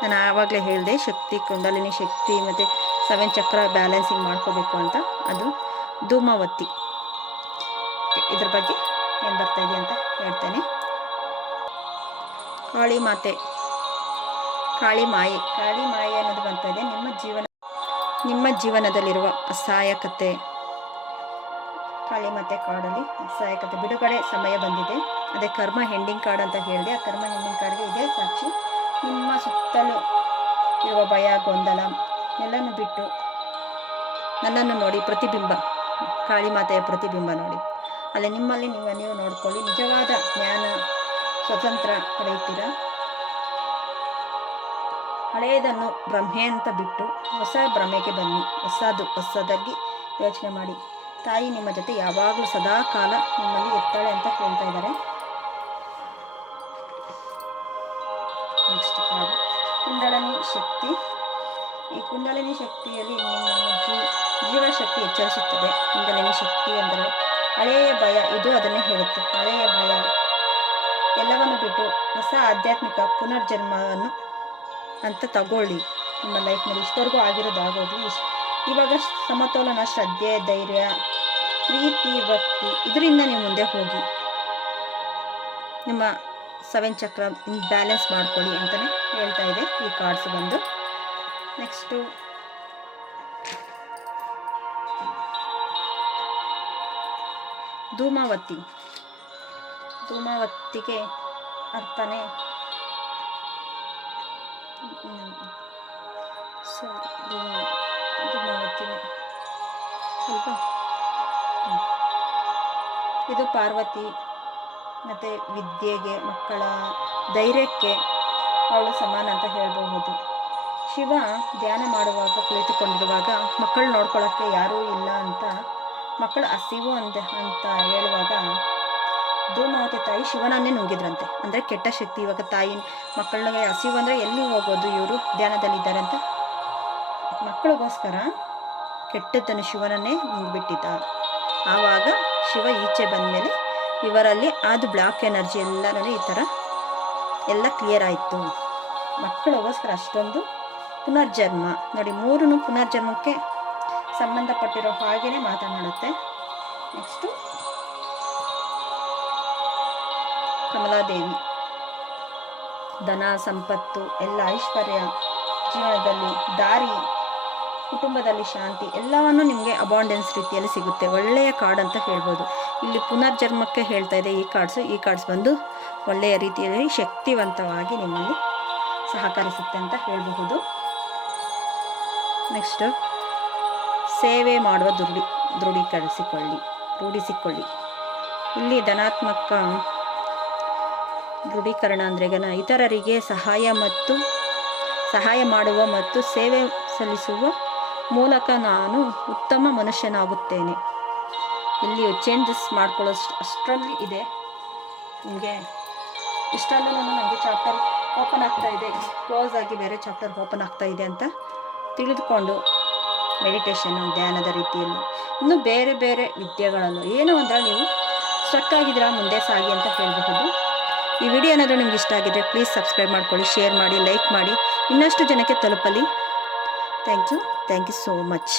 ನಾನು ಆವಾಗಲೇ ಹೇಳಿದೆ ಶಕ್ತಿ, ಕುಂಡಲಿನಿ ಶಕ್ತಿ ಮತ್ತು 7 ಚಕ್ರ ಬ್ಯಾಲೆನ್ಸಿಂಗ್ ಮಾಡ್ಕೋಬೇಕು ಅಂತ. ಅದು ಧೂಮಾವತಿ. ಇದ್ರ ಬಗ್ಗೆ ಏನು ಬರ್ತಾ ಇದೆ ಅಂತ ಹೇಳ್ತೇನೆ. ಕಾಳಿ ಮಾತೆ, ಕಾಳಿ ಮಾಯೆ. ಕಾಳಿ ಮಾಯೆ ಅನ್ನೋದು ಬರ್ತಾ ಇದೆ ನಿಮ್ಮ ಜೀವನದಲ್ಲಿರುವ ಅಸಹಾಯಕತೆ. ಕಾಳಿ ಮಾತೆ ಕಾರ್ಡಲ್ಲಿ ಅಸಹಾಯಕತೆ, ಬಿಡುಗಡೆ ಸಮಯ ಬಂದಿದೆ. ಅದೇ ಕರ್ಮ ಹೆಂಡಿಂಗ್ ಕಾರ್ಡ್ ಅಂತ ಹೇಳಿದೆ. ಆ ಕರ್ಮ ಹೆಂಡಿಂಗ್ ಕಾರ್ಡ್ಗೆ ಇದೇ ಸಾಕ್ಷಿ. ನಿಮ್ಮ ಸುತ್ತಲೂ ಇರುವ ಭಯ, ಗೊಂದಲ ಎಲ್ಲನೂ ಬಿಟ್ಟು ನನ್ನನ್ನು ನೋಡಿ, ಪ್ರತಿಬಿಂಬ, ಕಾಳಿ ಮಾತೆಯ ಪ್ರತಿಬಿಂಬ ನೋಡಿ. ಅಲ್ಲಿ ನಿಮ್ಮಲ್ಲಿ ನೀವು ನೋಡ್ಕೊಳ್ಳಿ. ನಿಜವಾದ ಜ್ಞಾನ, ಸ್ವತಂತ್ರ ಪಡೆಯುತ್ತೀರ. ಹಳೆಯದನ್ನು ಭ್ರಮೆ ಅಂತ ಬಿಟ್ಟು ಹೊಸ ಭ್ರಮೆಗೆ ಬನ್ನಿ. ಹೊಸದಾಗಿ ಯೋಚನೆ ಮಾಡಿ. ತಾಯಿ ನಿಮ್ಮ ಜೊತೆ ಯಾವಾಗಲೂ ಸದಾ ಕಾಲ ನಿಮ್ಮಲ್ಲಿ ಇರ್ತಾಳೆ ಅಂತ ಹೇಳ್ತಾ ಇದ್ದಾರೆ. ನೆಕ್ಸ್ಟ್ ಕಾರ್ಡ್ ಕುಂಡಲಿನಿ ಶಕ್ತಿ. ಈ ಕುಂಡಲಿನಿ ಶಕ್ತಿಯಲ್ಲಿ ನಿಮ್ಮನ್ನು ಜೀವಶಕ್ತಿ ಎಚ್ಚರಿಸುತ್ತದೆ. ಕುಂಡಲಿನಿ ಶಕ್ತಿ ಅಂದರೆ ಹಳೆಯ ಭಯ, ಇದು ಅದನ್ನೇ ಹೇಳುತ್ತೆ. ಹಳೆಯ ಭಯ ಎಲ್ಲವನ್ನು ಬಿಟ್ಟು ಹೊಸ ಆಧ್ಯಾತ್ಮಿಕ ಪುನರ್ಜನ್ಮವನ್ನು ಅಂತ ತಗೊಳ್ಳಿ. ನಿಮ್ಮ ಲೈಫ್ನಲ್ಲಿ ಇಷ್ಟವರೆಗೂ ಆಗಿರೋದಾಗೋದು. ಇವಾಗ ಸಮತೋಲನ, ಶ್ರದ್ಧೆ, ಧೈರ್ಯ, ಪ್ರೀತಿ, ಭಕ್ತಿ, ಇದರಿಂದ ನೀವು ಮುಂದೆ ಹೋಗಿ ನಿಮ್ಮ 7 ಚಕ್ರ ಬ್ಯಾಲೆನ್ಸ್ ಮಾಡ್ಕೊಳ್ಳಿ ಅಂತಲೇ ಹೇಳ್ತಾ ಇದೆ ಈ ಕಾರ್ಡ್ಸ್ ಬಂದು. ನೆಕ್ಸ್ಟು ಧೂಮಾವತಿ. ಧೂಮಾವತಿಗೆ ಅರ್ಥನೇ ಧೂಮಾವತಿನೇ ಸ್ವಲ್ಪ ಇದು ಪಾರ್ವತಿ ಮತ್ತು ವಿದ್ಯೆಗೆ, ಮಕ್ಕಳ ಧೈರ್ಯಕ್ಕೆ ಅವಳು ಸಮಾನ ಅಂತ ಹೇಳಬಹುದು. ಶಿವ ಧ್ಯಾನ ಮಾಡುವಾಗ, ಕುಳಿತುಕೊಂಡಿರುವಾಗ ಮಕ್ಕಳು ನೋಡ್ಕೊಳ್ಳೋಕ್ಕೆ ಯಾರೂ ಇಲ್ಲ ಅಂತ, ಮಕ್ಕಳು ಹಸಿವು ಅಂತ ಹೇಳುವಾಗ ಧೂಮಾವತಿ ತಾಯಿ ಶಿವನನ್ನೇ ನುಂಗಿದ್ರಂತೆ. ಅಂದರೆ ಕೆಟ್ಟ ಶಕ್ತಿ. ಇವಾಗ ತಾಯಿ ಮಕ್ಕಳಿಗೆ ಹಸಿವು ಅಂದರೆ ಎಲ್ಲಿ ಹೋಗೋದು, ಇವರು ಧ್ಯಾನದಲ್ಲಿದ್ದಾರೆ ಅಂತ ಮಕ್ಕಳಿಗೋಸ್ಕರ ಕೆಟ್ಟದ್ದನ್ನು ಶಿವನನ್ನೇ ನುಂಗಿಬಿಟ್ಟಿದ್ದ. ಆವಾಗ ಶಿವ ಈಚೆ ಬಂದಮೇಲೆ ಇವರಲ್ಲಿ ಅದು ಬ್ಲಾಕ್ ಎನರ್ಜಿ ಎಲ್ಲನೂ ಈ ಥರ ಎಲ್ಲ ಕ್ಲಿಯರ್ ಆಯಿತು. ಮಕ್ಕಳಿಗೋಸ್ಕರ ಅಷ್ಟೊಂದು ಪುನರ್ಜನ್ಮ ನೋಡಿ. 3 ಪುನರ್ಜನ್ಮಕ್ಕೆ ಸಂಬಂಧಪಟ್ಟಿರೋ ಹಾಗೆಯೇ ಮಾತನಾಡುತ್ತೆ. ನೆಕ್ಸ್ಟು ಕಮಲಾದೇವಿ. ಧನ, ಸಂಪತ್ತು, ಎಲ್ಲ ಐಶ್ವರ್ಯ, ಜೀವನದಲ್ಲಿ ದಾರಿ, ಕುಟುಂಬದಲ್ಲಿ ಶಾಂತಿ, ಎಲ್ಲವನ್ನು ನಿಮಗೆ ಅಬಾಂಡೆನ್ಸ್ ರೀತಿಯಲ್ಲಿ ಸಿಗುತ್ತೆ. ಒಳ್ಳೆಯ ಕಾರ್ಡ್ ಅಂತ ಹೇಳ್ಬೋದು. ಇಲ್ಲಿ ಪುನರ್ಜನ್ಮಕ್ಕೆ ಹೇಳ್ತಾ ಇದೆ ಈ ಕಾರ್ಡ್ಸ್ ಬಂದು ಒಳ್ಳೆಯ ರೀತಿಯಲ್ಲಿ ಶಕ್ತಿವಂತವಾಗಿ ನಿಮ್ಮಲ್ಲಿ ಸಹಕರಿಸುತ್ತೆ ಅಂತ ಹೇಳಬಹುದು. ನೆಕ್ಸ್ಟ್ ಸೇವೆ ಮಾಡುವ ರೂಢಿಸಿಕೊಳ್ಳಿ. ಇಲ್ಲಿ ಧನಾತ್ಮಕ ದೃಢೀಕರಣ ಅಂದರೆ ಇತರರಿಗೆ ಸಹಾಯ ಮಾಡುವ ಮತ್ತು ಸೇವೆ ಸಲ್ಲಿಸುವ ಮೂಲಕ ನಾನು ಉತ್ತಮ ಮನುಷ್ಯನಾಗುತ್ತೇನೆ. ಇಲ್ಲಿ ಚೇಂಜಸ್ ಮಾಡ್ಕೊಳ್ಳೋ ಅಷ್ಟರಲ್ಲಿ ಇದೆ ನಿಮಗೆ. ಇಷ್ಟರಲ್ಲೂ ನನಗೆ ಚಾಪ್ಟರ್ ಓಪನ್ ಆಗ್ತಾ ಇದೆ, ಕ್ಲೋಸ್ ಆಗಿ ಬೇರೆ ಚಾಪ್ಟರ್ ಓಪನ್ ಆಗ್ತಾ ಇದೆ ಅಂತ ತಿಳಿದುಕೊಂಡು ಮೆಡಿಟೇಷನ್ನು, ಧ್ಯಾನದ ರೀತಿಯಲ್ಲಿ ಇನ್ನೂ ಬೇರೆ ಬೇರೆ ವಿದ್ಯೆಗಳಲ್ಲೂ ಏನೋ ಅಂದರೆ ನೀವು ಸ್ಟ್ರಕ್ ಆಗಿದ್ದೀರಾ, ಮುಂದೆ ಸಾಗಿ ಅಂತ ಹೇಳಬಹುದು. ಈ ವಿಡಿಯೋ ಏನಾದರೂ ನಿಮ್ಗೆ ಇಷ್ಟ ಆಗಿದ್ರೆ ಪ್ಲೀಸ್ ಸಬ್ಸ್ಕ್ರೈಬ್ ಮಾಡ್ಕೊಳ್ಳಿ, ಶೇರ್ ಮಾಡಿ, ಲೈಕ್ ಮಾಡಿ, ಇನ್ನಷ್ಟು ಜನಕ್ಕೆ ತಲುಪಲಿ. Thank you so much.